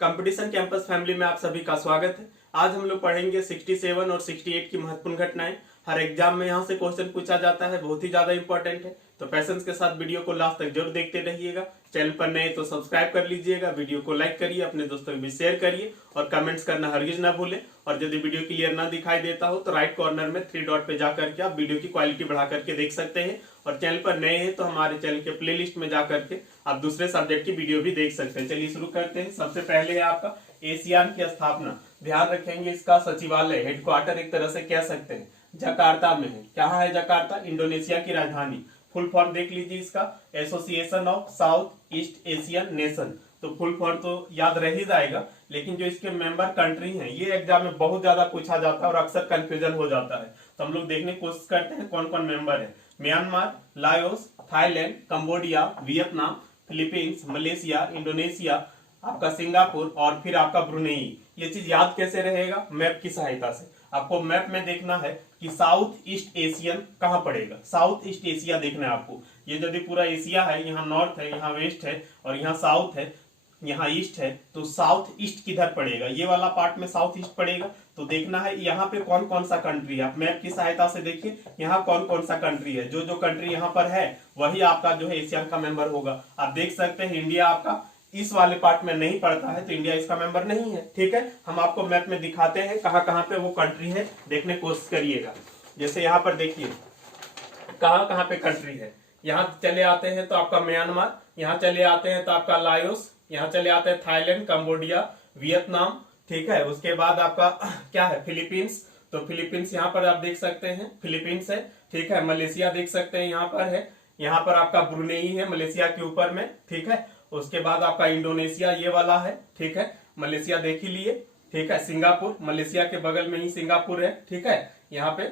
Competition campus family में आप सभी का स्वागत है। आज हम लोग पढ़ेंगे 67 और 68 की महत्वपूर्ण घटनाएं। हर एग्जाम में यहाँ से क्वेश्चन पूछा जाता है, बहुत ही ज्यादा इंपॉर्टेंट है। तो पैसेंस के साथ वीडियो को लास्ट तक जरूर देखते रहिएगा। चैनल पर नए तो सब्सक्राइब कर लीजिएगा, वीडियो को लाइक करिए, अपने दोस्तों को भी शेयर करिए और कमेंट्स करना हरगिज ना भूलें। और यदि वीडियो क्लियर ना दिखाई देता हो तो राइट कॉर्नर में 3 डॉट पे जाकर के आप वीडियो की क्वालिटी बढ़ा करके देख सकते हैं। और चैनल पर नए हैं तो हमारे चैनल के प्लेलिस्ट में जाकर के आप दूसरे सब्जेक्ट की वीडियो भी देख सकते हैं। चलिए शुरू करते हैं। सबसे पहले है आपका एशियान की स्थापना। ध्यान रखेंगे इसका सचिवालय हेडक्वार्टर एक तरह से कह सकते हैं जकार्ता में है। कहाँ है जकार्ता? इंडोनेशिया की राजधानी। फुल फॉर्म देख लीजिए इसका, association of south east Asian nation. तो फुल फॉर्म तो याद रह ही जाएगा, लेकिन जो इसके मेंबर कंट्री हैं ये एग्जाम में बहुत ज्यादा पूछा जाता है और अक्सर कंफ्यूजन हो जाता है। तो हम लोग देखने की कोशिश करते हैं कौन कौन मेंबर है। Myanmar, Laos, Thailand, Cambodia, Vietnam, Philippines, Malaysia, Indonesia, आपका सिंगापुर और फिर आपका ब्रुनेई। ये चीज याद कैसे रहेगा? मैप की सहायता से। आपको मैप में देखना है कि साउथ ईस्ट एशियन कहाँ पड़ेगा। साउथ ईस्ट एशिया देखना है आपको। ये यदि पूरा एशिया है, यहाँ नॉर्थ है, यहाँ वेस्ट है और यहाँ साउथ है, यहाँ ईस्ट है, तो साउथ ईस्ट किधर पड़ेगा? ये वाला पार्ट में साउथ ईस्ट पड़ेगा। तो देखना है यहाँ पे कौन कौन सा कंट्री है। आप मैप की सहायता से देखिए यहाँ कौन कौन सा कंट्री है। जो जो कंट्री यहाँ पर है वही आपका जो है एशियन का मेंबर होगा। आप देख सकते हैं इंडिया आपका इस वाले पार्ट में नहीं पड़ता है, तो इंडिया इसका मेंबर नहीं है। ठीक है, हम आपको मैप में दिखाते हैं कहाँ कहाँ पे वो कंट्री है, देखने की कोशिश करिएगा। जैसे यहाँ पर देखिए कहाँ कहाँ पे कंट्री है। यहाँ चले आते हैं तो आपका म्यांमार, यहाँ चले आते हैं तो आपका लाओस, यहाँ चले आते हैं थाईलैंड, कंबोडिया, वियतनाम। ठीक है, उसके बाद आपका क्या है? फिलीपींस। तो फिलीपींस यहाँ पर आप देख सकते हैं, फिलीपींस है। ठीक है, मलेशिया देख सकते हैं यहाँ पर है। यहाँ पर आपका ब्रुनेई है मलेशिया के ऊपर में। ठीक है, उसके बाद आपका इंडोनेशिया ये वाला है। ठीक है, मलेशिया देख ही लिए। ठीक है, सिंगापुर, मलेशिया के बगल में ही सिंगापुर है। ठीक है, यहाँ पे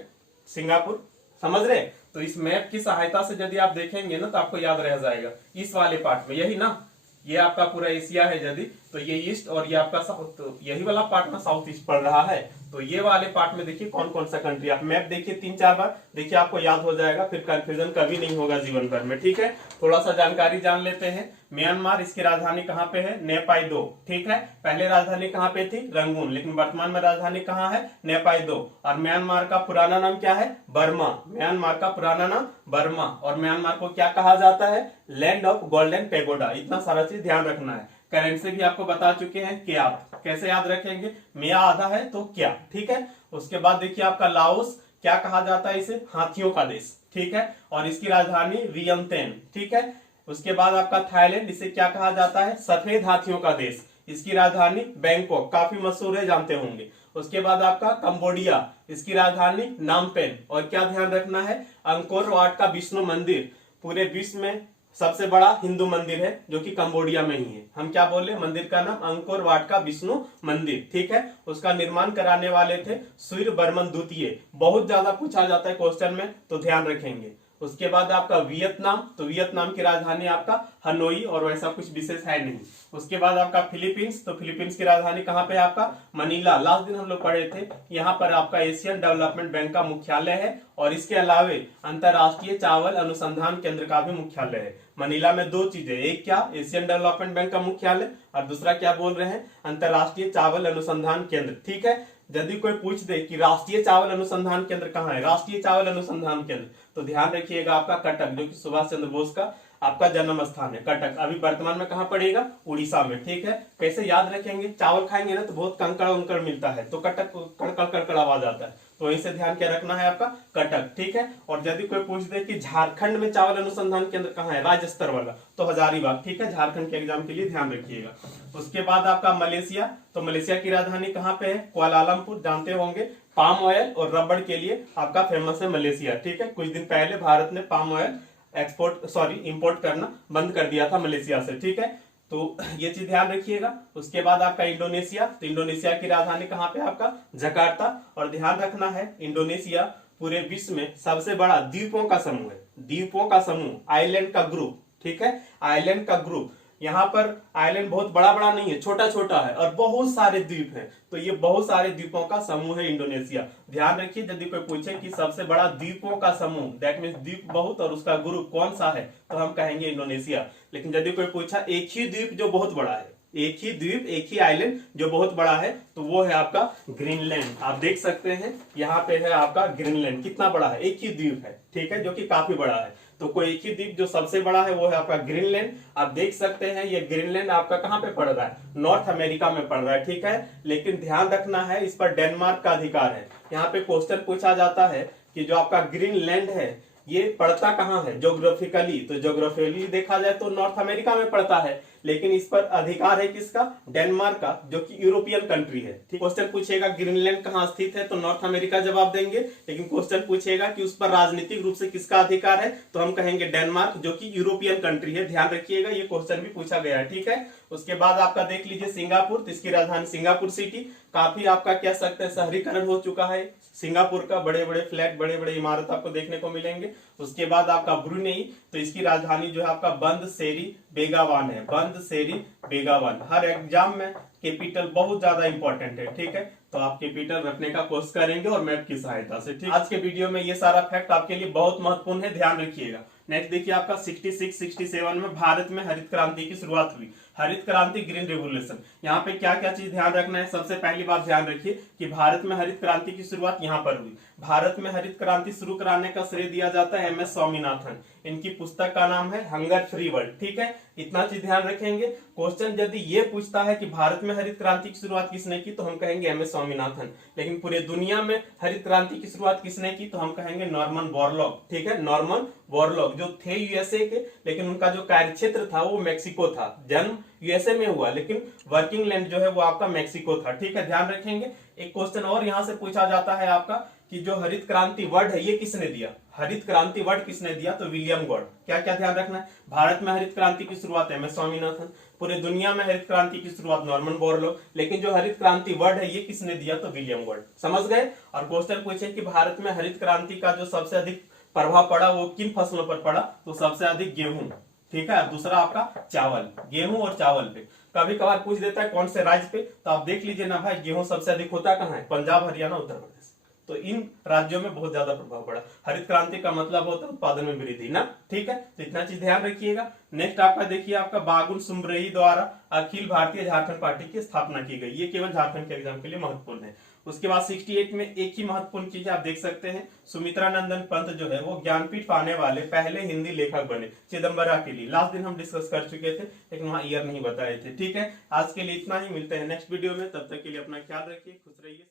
सिंगापुर, समझ रहे? तो इस मैप की सहायता से यदि आप देखेंगे ना तो आपको याद रह जाएगा। इस वाले पार्ट में यही ना, ये आपका पूरा एशिया है यदि, तो ये ईस्ट और ये आपका साउथ, तो यही वाला पार्ट में साउथ ईस्ट पड़ रहा है। तो ये वाले पार्ट में देखिए कौन कौन सा कंट्री। आप मैप देखिए 3-4 बार, देखिए आपको याद हो जाएगा, फिर कंफ्यूजन कभी नहीं होगा जीवन भर में। ठीक है, थोड़ा सा जानकारी जान लेते हैं। म्यांमार, इसकी राजधानी कहाँ पे है? नेपायदो। ठीक है, पहले राजधानी कहाँ पे थी? रंगून, लेकिन वर्तमान में राजधानी कहाँ है? नेपायदो। और म्यांमार का पुराना नाम क्या है? बर्मा। म्यांमार का पुराना नाम बर्मा। और म्यांमार को क्या कहा जाता है? Land of golden pagoda. इतना सारा चीज ध्यान रखना है। करेंसी भी आपको बता चुके हैं। क्या कैसे याद रखेंगे? मिया आधा है तो क्या। ठीक है, उसके बाद देखिए आपका लाओस, क्या कहा जाता है इसे? हाथियों का देश। ठीक है, और इसकी राजधानी वियंतियन। ठीक है, उसके बाद आपका थाईलैंड, इसे क्या कहा जाता है? सफेद हाथियों का देश। इसकी राजधानी बैंकॉक, काफी मशहूर है, जानते होंगे। उसके बाद आपका कंबोडिया, इसकी राजधानी नामपेन। और क्या ध्यान रखना है? अंकोर वाट का विष्णु मंदिर पूरे विश्व में सबसे बड़ा हिंदू मंदिर है, जो कि कंबोडिया में ही है। हम क्या बोले? मंदिर का नाम अंकोर वाट का विष्णु मंदिर। ठीक है, उसका निर्माण कराने वाले थे सूर्य बर्मन द्वितीय। बहुत ज्यादा पूछा जाता है क्वेश्चन में, तो ध्यान रखेंगे। उसके बाद आपका वियतनाम, तो वियतनाम की राजधानी आपका हनोई, और वैसा कुछ विशेष है नहीं। उसके बाद आपका फिलीपींस, तो फिलीपींस की राजधानी कहाँ पे? आपका मनीला। लास्ट दिन हम लोग पढ़े थे, यहाँ पर आपका एशियन डेवलपमेंट बैंक का मुख्यालय है। और इसके अलावे अंतरराष्ट्रीय चावल अनुसंधान केंद्र का भी मुख्यालय है। मनीला में दो चीजें, एक क्या? एशियन डेवलपमेंट बैंक का मुख्यालय, और दूसरा क्या बोल रहे हैं? अंतरराष्ट्रीय चावल अनुसंधान केंद्र। ठीक है, यदि कोई पूछ दे कि राष्ट्रीय चावल अनुसंधान केंद्र कहाँ है, राष्ट्रीय चावल अनुसंधान केंद्र, तो ध्यान रखिएगा आपका कटक, जो कि सुभाष चंद्र बोस का आपका जन्म स्थान है कटक। अभी वर्तमान में कहाँ पड़ेगा? उड़ीसा में। ठीक है, कैसे याद रखेंगे? चावल खाएंगे ना तो बहुत कंकड़ उंकड़ मिलता है, तो कटक कड़कड़ कड़कड़ आवाज आता है, तो वहीं से ध्यान क्या रखना है आपका? कटक। ठीक है, और यदि कोई पूछ दे कि झारखंड में चावल अनुसंधान केंद्र कहाँ है, राज्य स्तर वाला, तो हजारीबाग। ठीक है, झारखंड के एग्जाम के लिए ध्यान रखिएगा। उसके बाद आपका मलेशिया, तो मलेशिया की राजधानी कहाँ पे है? कुआलालंपुर, जानते होंगे। पाम ऑयल और रबड़ के लिए आपका फेमस है मलेशिया। ठीक है, कुछ दिन पहले भारत ने पाम ऑयल इंपोर्ट करना बंद कर दिया था मलेशिया से। ठीक है, तो ये चीज ध्यान रखिएगा। उसके बाद आपका इंडोनेशिया, तो इंडोनेशिया की राजधानी कहाँ पे? आपका जकार्ता। और ध्यान रखना है इंडोनेशिया पूरे विश्व में सबसे बड़ा द्वीपों का समूह है। द्वीपों का समूह, आइलैंड का ग्रुप। ठीक है, आइलैंड का ग्रुप। यहाँ पर आइलैंड बहुत बड़ा बड़ा नहीं है, छोटा छोटा है, और बहुत सारे द्वीप हैं। तो ये बहुत सारे द्वीपों का समूह है इंडोनेशिया। ध्यान रखिए, यदि कोई पूछे कि सबसे बड़ा द्वीपों का समूह, दैट मीन्स द्वीप बहुत और उसका ग्रुप कौन सा है, तो हम कहेंगे इंडोनेशिया। लेकिन यदि कोई पूछा एक ही द्वीप जो बहुत बड़ा है, एक ही द्वीप, एक ही आइलैंड जो बहुत बड़ा है, तो वो है आपका ग्रीनलैंड। आप देख सकते हैं यहाँ पे है आपका ग्रीनलैंड, कितना बड़ा है, एक ही द्वीप है, ठीक है, जो कि काफी बड़ा है। तो कोई एक ही द्वीप जो सबसे बड़ा है वो है आपका ग्रीनलैंड। आप देख सकते हैं ये ग्रीनलैंड आपका कहाँ पे पड़ रहा है, नॉर्थ अमेरिका में पड़ रहा है, ठीक है। लेकिन ध्यान रखना है, इस पर डेनमार्क का अधिकार है। यहाँ पे क्वेश्चन पूछा जाता है कि जो आपका ग्रीनलैंड है ये पड़ता कहाँ है ज्योग्राफिकली, तो ज्योग्राफिकली देखा जाए तो नॉर्थ अमेरिका में पड़ता है, लेकिन इस पर अधिकार है किसका, डेनमार्क का, जो कि यूरोपियन कंट्री है। ठीक, क्वेश्चन पूछेगा ग्रीनलैंड कहाँ स्थित है, तो नॉर्थ अमेरिका जवाब देंगे। लेकिन क्वेश्चन पूछेगा कि उस पर राजनीतिक रूप से किसका अधिकार है, तो हम कहेंगे डेनमार्क, जो कि यूरोपियन कंट्री है। ध्यान रखिएगा, ये क्वेश्चन भी पूछा गया है, ठीक है। उसके बाद आपका देख लीजिए सिंगापुर, तो इसकी राजधानी सिंगापुर सिटी, काफी आपका कह सकते हैं शहरीकरण हो चुका है सिंगापुर का, बड़े बड़े फ्लैट, बड़े बड़े इमारत आपको देखने को मिलेंगे। उसके बाद आपका ब्रुनेई, तो इसकी राजधानी जो है आपका बंद सेरी बेगावान है, बंद सेरी बेगावान। हर एग्जाम में कैपिटल बहुत ज्यादा इंपॉर्टेंट है, ठीक है, तो आप कैपिटल रखने का कोशिश करेंगे और मैप की सहायता से। ठीक, आज के वीडियो में ये सारा फैक्ट आपके लिए बहुत महत्वपूर्ण है, ध्यान रखिएगा। नेक्स्ट देखिए आपका 66-67 में भारत में हरित क्रांति की शुरुआत हुई, हरित क्रांति, ग्रीन रेवोल्यूशन। यहाँ पे क्या क्या चीज ध्यान रखना है, सबसे पहली बात ध्यान रखिए कि भारत में हरित क्रांति की शुरुआत यहाँ पर हुई। भारत में हरित क्रांति शुरू कराने का श्रेय दिया जाता है एम एस स्वामीनाथन, इनकी पुस्तक का नाम है हंगर फ्री वर्ल्ड, ठीक है, इतना चीज ध्यान रखेंगे। क्वेश्चन यदि ये पूछता है कि भारत में हरित क्रांति की शुरुआत किसने की, तो हम कहेंगे एम एस स्वामीनाथन। लेकिन पूरे दुनिया में हरित क्रांति की शुरुआत किसने की, तो हम कहेंगे नॉर्मन बोरलॉग, ठीक है, नॉर्मन बोरलॉग, जो थे यूएसए के, लेकिन उनका जो कार्यक्षेत्र था वो मेक्सिको था। जन्म यूएसए में हुआ, लेकिन वर्किंग लैंड जो है वो आपका मेक्सिको था, ठीक है, ध्यान रखेंगे। एक क्वेश्चन और यहां से पूछा जाता है आपका कि जो हरित क्रांति वर्ड है ये किसने दिया, हरित क्रांति वर्ड किसने दिया, तो विलियम गॉड। क्या क्या ध्यान रखना है, भारत में हरित क्रांति की शुरुआत एम एस स्वामीनाथन, पूरे दुनिया में हरित क्रांति की शुरुआत नॉर्मन बोरलॉग, लेकिन जो हरित क्रांति वर्ड है ये किसने दिया, तो विलियम गॉड। समझ गए। और क्वेश्चन पूछे कि भारत में हरित क्रांति का जो सबसे अधिक प्रभाव पड़ा वो किन फसलों पर पड़ा, तो सबसे अधिक गेहूं, ठीक है, दूसरा आपका चावल, गेहूं और चावल पे। कभी कभार पूछ देता है कौन से राज्य पे, तो आप देख लीजिए ना भाई, गेहूं सबसे अधिक होता कहाँ है, पंजाब, हरियाणा, उत्तर प्रदेश, तो इन राज्यों में बहुत ज्यादा प्रभाव पड़ा। हरित क्रांति का मतलब होता है उत्पादन में वृद्धि ना, ठीक है, तो इतना चीज ध्यान रखिएगा। नेक्स्ट आपका देखिए आपका बागुल सुमरई द्वारा अखिल भारतीय झारखंड पार्टी की स्थापना की गई, ये केवल झारखंड के एग्जाम के लिए महत्वपूर्ण है। उसके बाद 68 में एक ही महत्वपूर्ण चीज आप देख सकते हैं, सुमित्रा नंदन पंत जो है वो ज्ञानपीठ पाने वाले पहले हिंदी लेखक बने, चिदम्बरा के लिए। लास्ट दिन हम डिस्कस कर चुके थे, लेकिन वहां ईयर नहीं बताए थे, ठीक है। आज के लिए इतना ही, मिलते हैं नेक्स्ट वीडियो में, तब तक के लिए अपना ख्याल रखिए, खुश रहिए।